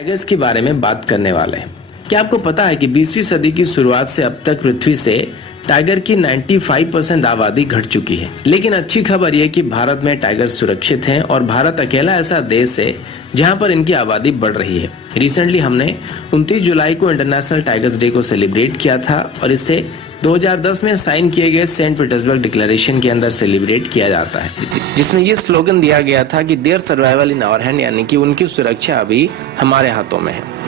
Tigers के बारे में बात करने वाले हैं। क्या आपको पता है कि 20वीं सदी की शुरुआत से अब तक पृथ्वी से टाइगर की 95% आबादी घट चुकी है। लेकिन अच्छी खबर यह कि भारत में टाइगर सुरक्षित हैं और भारत अकेला ऐसा देश है जहां पर इनकी आबादी बढ़ रही है। रिसेंटली हमने 29 जुलाई को इंटरनेशनल टाइगर्स डे को सेलिब्रेट किया था और इसे 2010 में साइन किए गए सेंट पीटर्सबर्ग डिक्लेरेशन के अंदर सेलिब्रेट किया जाता है, जिसमें ये स्लोगन दिया गया था कि their survival in our hand, यानी कि उनकी सुरक्षा अभी हमारे हाथों में है।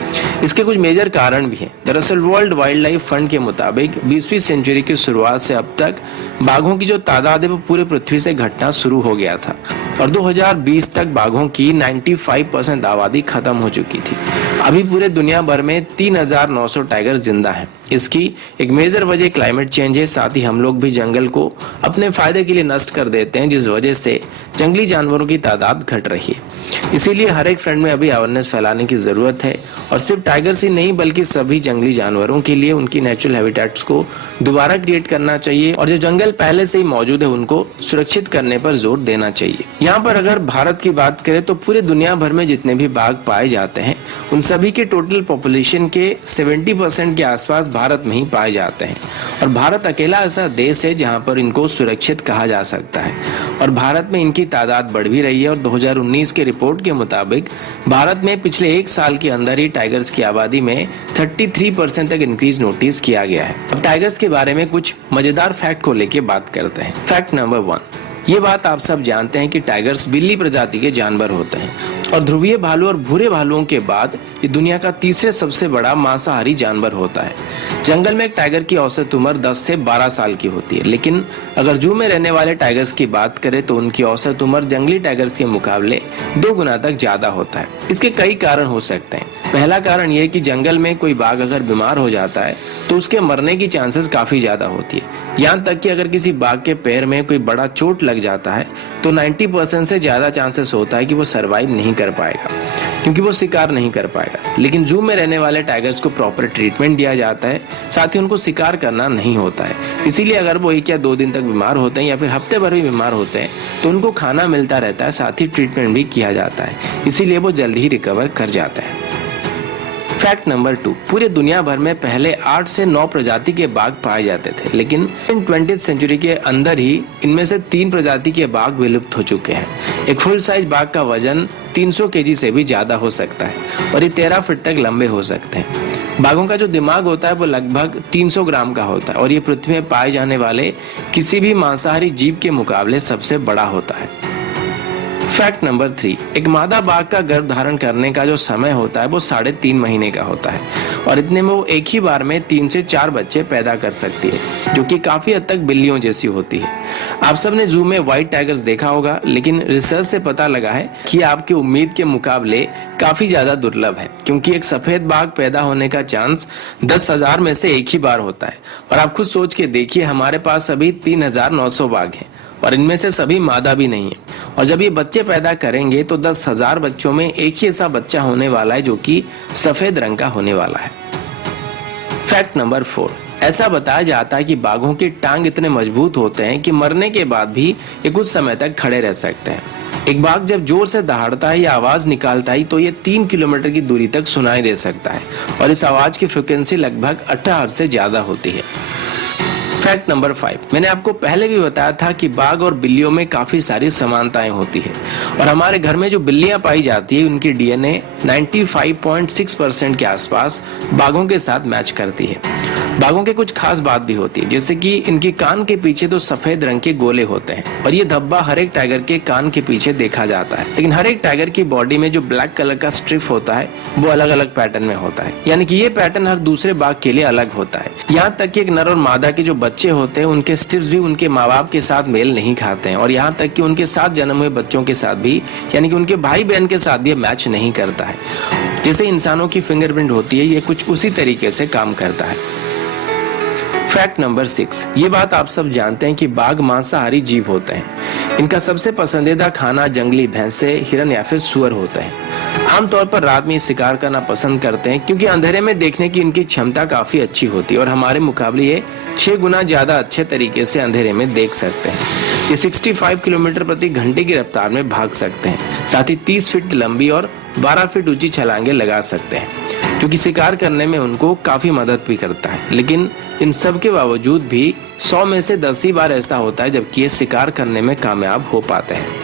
इसके कुछ मेजर कारण भी हैं। दरअसल वर्ल्ड वाइल्ड लाइफ फंड के मुताबिक 20वीं सेंचुरी की शुरुआत से अब तक बाघों की जो तादाद है वो पूरे पृथ्वी से घटना शुरू हो गया था और 2020 तक बाघों की 95% आबादी खत्म हो चुकी थी। अभी पूरे दुनिया भर में 3900 टाइगर जिंदा हैं। इसकी एक मेजर वजह क्लाइमेट चेंज है। साथ ही हम लोग भी जंगल को अपने फायदे के लिए नष्ट कर देते हैं, जिस वजह से जंगली जानवरों की तादाद घट रही है। इसीलिए हर एक फ्रंट में अभी अवेयरनेस फैलाने की जरूरत है और सिर्फ टाइगर्स ही नहीं बल्कि सभी जंगली जानवरों के लिए उनकी नेचुरल हैबिटेट्स को दोबारा क्रिएट करना चाहिए और जो जंगल पहले से ही मौजूद है उनको सुरक्षित करने पर जोर देना चाहिए। यहाँ पर अगर भारत की बात करें तो पूरे दुनिया भर में जितने भी बाघ पाए जाते हैं उन सभी के टोटल पॉपुलेशन के 70% के आसपास भारत में ही पाए जाते हैं और भारत अकेला ऐसा देश है जहाँ पर इनको सुरक्षित कहा जा सकता है और भारत में इनकी तादाद बढ़ भी रही है और 2019 के रिपोर्ट के मुताबिक भारत में पिछले एक साल के अंदर ही टाइगर्स की आबादी में 33% तक इंक्रीज नोटिस किया गया है। अब टाइगर्स के बारे में कुछ मजेदार फैक्ट को लेके बात करते हैं। फैक्ट नंबर 1, ये बात आप सब जानते हैं कि टाइगर्स बिल्ली प्रजाति के जानवर होते हैं और ध्रुवीय भालू और भूरे भालुओं के बाद ये दुनिया का तीसरे सबसे बड़ा मांसाहारी जानवर होता है। जंगल में एक टाइगर की औसत उम्र 10 से 12 साल की होती है, लेकिन अगर जू में रहने वाले टाइगर्स की बात करें तो उनकी औसत उम्र जंगली टाइगर्स के मुकाबले 2 गुना तक ज्यादा होता है। इसके कई कारण हो सकते हैं। पहला कारण यह है कि जंगल में कोई बाघ अगर बीमार हो जाता है तो उसके मरने की चांसेस काफी ज्यादा होती है। यहाँ तक कि अगर किसी बाघ के पैर में कोई बड़ा चोट लग जाता है तो 90% से ज्यादा चांसेस होता है कि वो सरवाइव नहीं कर पाएगा, क्योंकि वो शिकार नहीं कर पाएगा। लेकिन जू में रहने वाले टाइगर्स को प्रॉपर ट्रीटमेंट दिया जाता है, साथ ही उनको शिकार करना नहीं होता है। इसीलिए अगर वो 1 या 2 दिन तक बीमार होते हैं या फिर हफ्ते भर भी बीमार होते हैं तो उनको खाना मिलता रहता है, साथ ही ट्रीटमेंट भी किया जाता है, इसीलिए वो जल्दी ही रिकवर कर जाते हैं। फैक्ट नंबर 2, पूरे दुनिया भर में पहले 8 से 9 प्रजाति के बाघ पाए जाते थे, लेकिन 20th सेंचुरी के अंदर ही इनमें से 3 प्रजाति के बाघ विलुप्त हो चुके हैं। एक फुल साइज बाघ का वजन 300 केजी से भी ज्यादा हो सकता है और ये 13 फीट तक लंबे हो सकते हैं। बाघों का जो दिमाग होता है वो लगभग 300 ग्राम का होता है और ये पृथ्वी में पाए जाने वाले किसी भी मांसाहारी जीव के मुकाबले सबसे बड़ा होता है। फैक्ट नंबर 3, एक मादा बाघ का गर्भ धारण करने का जो समय होता है वो 3.5 महीने का होता है और इतने में वो एक ही बार में 3 से 4 बच्चे पैदा कर सकती है, जो कि काफी हद तक बिल्लियों जैसी होती है। आप सबने जू में व्हाइट टाइगर्स देखा होगा, लेकिन रिसर्च से पता लगा है कि आपकी उम्मीद के मुकाबले काफी ज्यादा दुर्लभ है, क्योंकि एक सफेद बाघ पैदा होने का चांस 10,000 में से एक ही बार होता है। और आप खुद सोच के देखिए, हमारे पास अभी 3,900 बाघ हैं और इनमें से सभी मादा भी नहीं है और जब ये बच्चे पैदा करेंगे तो 10,000 बच्चों में एक ही ऐसा बच्चा होने वाला है जो कि सफेद रंग का होने वाला है। फैक्ट नंबर 4, ऐसा बताया जाता है कि बाघों की टांग इतने मजबूत होते हैं कि मरने के बाद भी ये कुछ समय तक खड़े रह सकते हैं। एक बाघ जब जोर से दहाड़ता है या आवाज निकालता है तो ये 3 किलोमीटर की दूरी तक सुनाई दे सकता है और इस आवाज की फ्रिक्वेंसी लगभग 18 हर्ट्ज से ज्यादा होती है। फैक्ट नंबर 5, मैंने आपको पहले भी बताया था कि बाघ और बिल्लियों में काफी सारी समानताएं होती है और हमारे घर में जो बिल्लियां पाई जाती है उनकी डीएनए 95.6% के आसपास बाघों के साथ मैच करती है। बाघों के कुछ खास बात भी होती है, जैसे कि इनके कान के पीछे तो सफेद रंग के गोले होते हैं और ये धब्बा हर एक टाइगर के कान के पीछे देखा जाता है। लेकिन हर एक टाइगर की बॉडी में जो ब्लैक कलर का स्ट्रिप होता है वो अलग अलग पैटर्न में होता है, यानी कि ये पैटर्न हर दूसरे बाघ के लिए अलग होता है। यहाँ तक कि एक नर और मादा के जो बच्चे होते हैं उनके स्ट्रिप्स भी उनके माँ बाप के साथ मेल नहीं खाते हैं और यहाँ तक कि उनके साथ जन्म हुए बच्चों के साथ भी, यानी कि उनके भाई बहन के साथ भी मैच नहीं करता है। जैसे इंसानों की फिंगरप्रिंट होती है, ये कुछ उसी तरीके से काम करता है। फैक्ट नंबर 6, ये बात आप सब जानते हैं कि बाघ मांसाहारी जीव होते हैं। इनका सबसे पसंदीदा खाना जंगली भैंसे, हिरन या फिर सुअर होता है। आमतौर पर रात में शिकार करना पसंद करते हैं क्योंकि अंधेरे में देखने की इनकी क्षमता काफी अच्छी होती है और हमारे मुकाबले ये 6 गुना ज्यादा अच्छे तरीके से अंधेरे में देख सकते हैं। ये 65 किलोमीटर प्रति घंटे की रफ्तार में भाग सकते हैं। साथ ही 30 फीट लंबी और 12 फीट ऊंची छलांगे लगा सकते हैं, जो कि शिकार करने में उनको काफी मदद भी करता है। लेकिन इन सब के बावजूद भी 100 में से 10 ही बार ऐसा होता है जबकि ये शिकार करने में कामयाब हो पाते हैं।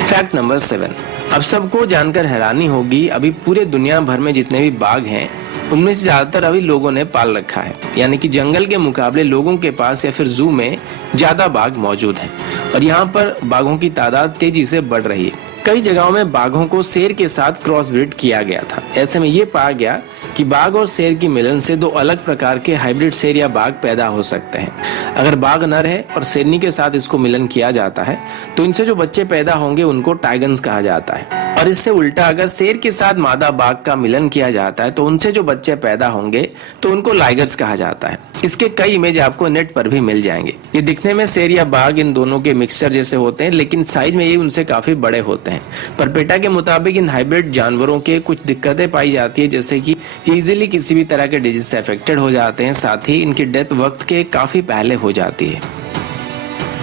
Fact number 7। अब सबको जानकर हैरानी होगी, अभी पूरे दुनिया भर में जितने भी बाघ हैं उनमें से ज्यादातर अभी लोगों ने पाल रखा है, यानी कि जंगल के मुकाबले लोगों के पास या फिर जू में ज्यादा बाघ मौजूद हैं और यहाँ पर बाघों की तादाद तेजी से बढ़ रही है। कई जगहों में बाघों को शेर के साथ क्रॉस ब्रीड किया गया था। ऐसे में ये पाया गया कि बाघ और शेर की मिलन से 2 अलग प्रकार के हाइब्रिड शेर या बाघ पैदा हो सकते हैं। अगर बाघ नर है और शेरनी के साथ इसको मिलन किया जाता है तो इनसे जो बच्चे पैदा होंगे उनको टाइगर्स कहा जाता है, और इससे उल्टा अगर शेर के साथ मादा बाघ का मिलन किया जाता है तो उनसे जो बच्चे पैदा होंगे तो उनको लाइगर्स कहा जाता है। इसके कई इमेज आपको नेट पर भी मिल जाएंगे। ये दिखने में शेर या बाघ इन दोनों के मिक्सचर जैसे होते हैं, लेकिन साइज में ये उनसे काफी बड़े होते हैं। पर पेटा के मुताबिक इन हाइब्रिड जानवरों के कुछ दिक्कतें पाई जाती है, जैसे कि ये इजीली किसी भी तरह के डिजीज से अफेक्टेड हो जाते हैं, साथ ही इनकी डेथ वक्त के काफी पहले हो जाती है।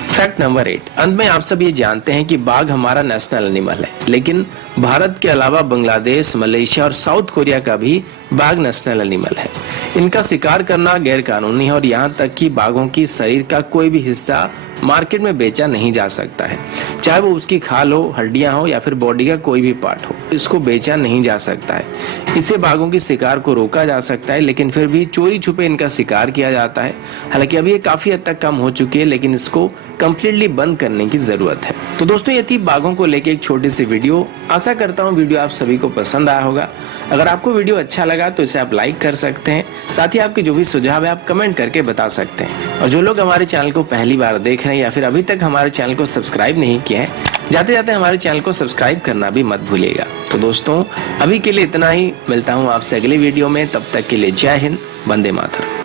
Fact number 8। अंत में आप सब ये जानते हैं कि बाघ हमारा नेशनल एनिमल है, लेकिन भारत के अलावा बांग्लादेश, मलेशिया और साउथ कोरिया का भी बाघ नेशनल एनिमल है। इनका शिकार करना गैर कानूनी है और यहाँ तक कि बाघों की शरीर का कोई भी हिस्सा मार्केट में बेचा नहीं जा सकता है, चाहे वो उसकी खाल हो, हड्डियां हो या फिर बॉडी का कोई भी पार्ट हो, इसको बेचा नहीं जा सकता है। इससे बाघों की शिकार को रोका जा सकता है, लेकिन फिर भी चोरी छुपे इनका शिकार किया जाता है। हालांकि अभी ये काफी हद तक कम हो चुकी है, लेकिन इसको कम्प्लीटली बंद करने की जरूरत है। तो दोस्तों, ये थी बाघों को लेकर एक छोटी सी वीडियो। आशा करता हूँ वीडियो आप सभी को पसंद आया होगा। अगर आपको वीडियो अच्छा लगा तो इसे आप लाइक कर सकते हैं, साथ ही आपके जो भी सुझाव है आप कमेंट करके बता सकते हैं। और जो लोग हमारे चैनल को पहली बार देख रहे हैं या फिर अभी तक हमारे चैनल को सब्सक्राइब नहीं किया है, जाते जाते हमारे चैनल को सब्सक्राइब करना भी मत भूलिएगा। तो दोस्तों, अभी के लिए इतना ही। मिलता हूँ आपसे अगले वीडियो में, तब तक के लिए जय हिंद, वंदे मातरम।